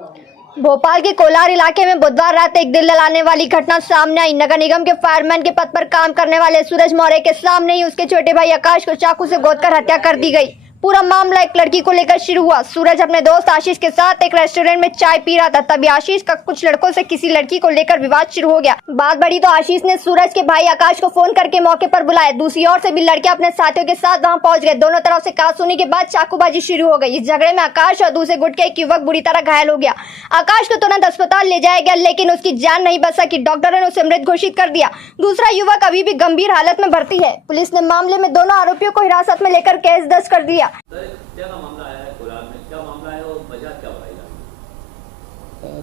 भोपाल के कोलार इलाके में बुधवार रात एक दिल दहलाने वाली घटना सामने आई। नगर निगम के फायरमैन के पद पर काम करने वाले सूरज मौर्य के सामने ही उसके छोटे भाई आकाश को चाकू से गोदकर हत्या कर दी गई। पूरा मामला एक लड़की को लेकर शुरू हुआ। सूरज अपने दोस्त आशीष के साथ एक रेस्टोरेंट में चाय पी रहा था, तभी आशीष का कुछ लड़कों से किसी लड़की को लेकर विवाद शुरू हो गया। बात बढ़ी तो आशीष ने सूरज के भाई आकाश को फोन करके मौके पर बुलाया। दूसरी ओर से भी लड़के अपने साथियों के साथ वहां पहुंच गए। दोनों तरफ से कहा-सुनी के बाद चाकूबाजी शुरू हो गई। इस झगड़े में आकाश और दूसरे गुट के एक युवक बुरी तरह घायल हो गया। आकाश को तुरंत अस्पताल ले जाया गया, लेकिन उसकी जान नहीं बच सकी। डॉक्टरों ने उसे मृत घोषित कर दिया। दूसरा युवक अभी भी गंभीर हालत में भर्ती है। पुलिस ने मामले में दोनों आरोपियों को हिरासत में लेकर केस दर्ज कर दिया। क्या मामला आया है कोलार में, क्या मामला है और वजह क्या बताई?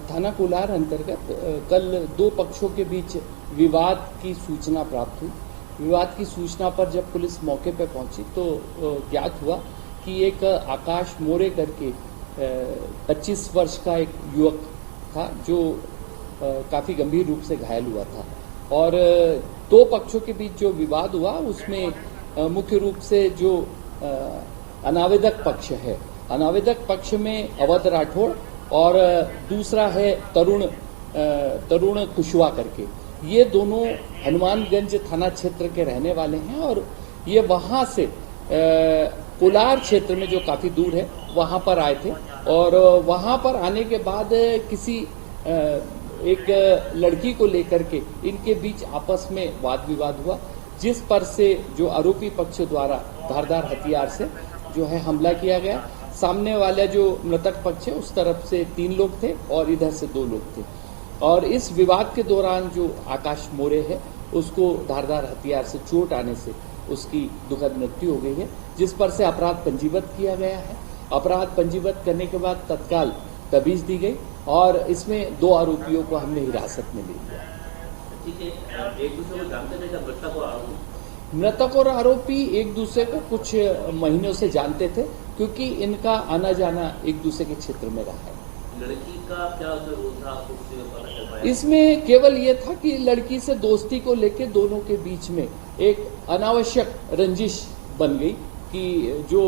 थाना कोलार अंतर्गत कल दो पक्षों के बीच विवाद की सूचना प्राप्त हुई। विवाद की सूचना पर जब पुलिस मौके पर पहुंची तो ज्ञात हुआ कि एक आकाश मोरे करके 25 वर्ष का एक युवक था जो काफी गंभीर रूप से घायल हुआ था। और दो पक्षों के बीच जो विवाद हुआ उसमें मुख्य रूप से जो अनावेदक पक्ष है, अनावेदक पक्ष में अवध राठौड़ और दूसरा है तरुण कुशवाहा करके, ये दोनों हनुमानगंज थाना क्षेत्र के रहने वाले हैं और ये वहां से कोलार क्षेत्र में जो काफी दूर है वहां पर आए थे। और वहां पर आने के बाद किसी एक लड़की को लेकर के इनके बीच आपस में वाद विवाद हुआ, जिस पर से जो आरोपी पक्ष द्वारा धारदार हथियार से जो है हमला किया गया। सामने वाला जो मृतक पक्ष है उस तरफ से 3 लोग थे और इधर से 2 लोग थे। और इस विवाद के दौरान जो आकाश मोरे है उसको धारदार हथियार से चोट आने से उसकी दुखद मृत्यु हो गई है, जिस पर से अपराध पंजीबद्ध किया गया है। अपराध पंजीबद्ध करने के बाद तत्काल तबीज दी गई और इसमें 2 आरोपियों को हमने हिरासत में ले लिया। एक दूसरे को जानते थे, मृतक और आरोपी? मृतक और आरोपी एक दूसरे को कुछ महीनों से जानते थे, क्योंकि इनका आना जाना एक दूसरे के क्षेत्र में रहा है। लड़की का क्या रोल था, कुछ पता चल पाया? इसमें केवल ये था कि लड़की से दोस्ती को लेकर दोनों के बीच में एक अनावश्यक रंजिश बन गई कि जो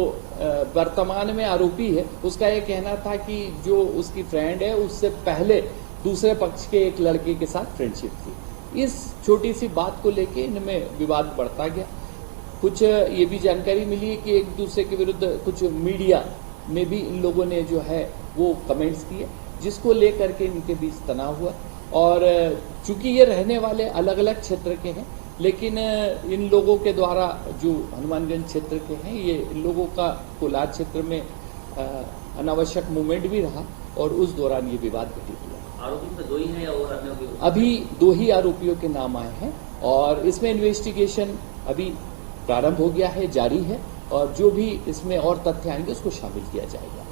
वर्तमान में आरोपी है उसका ये कहना था कि जो उसकी फ्रेंड है उससे पहले दूसरे पक्ष के एक लड़के के साथ फ्रेंडशिप थी। इस छोटी सी बात को लेके इनमें विवाद बढ़ता गया। कुछ ये भी जानकारी मिली है कि एक दूसरे के विरुद्ध कुछ मीडिया में भी इन लोगों ने जो है वो कमेंट्स किए, जिसको लेकर के इनके बीच तनाव हुआ। और चूंकि ये रहने वाले अलग अलग क्षेत्र के हैं, लेकिन इन लोगों के द्वारा जो हनुमानगंज क्षेत्र के हैं, ये इन लोगों का कोलार क्षेत्र में अनावश्यक मूवमेंट भी रहा और उस दौरान ये विवाद घटित हुआ। आरोपी में 2 ही हैं या और अन्य? अभी 2 ही आरोपियों के नाम आए हैं और इसमें इन्वेस्टिगेशन अभी प्रारंभ हो गया है, जारी है, और जो भी इसमें और तथ्य आएंगे उसको शामिल किया जाएगा।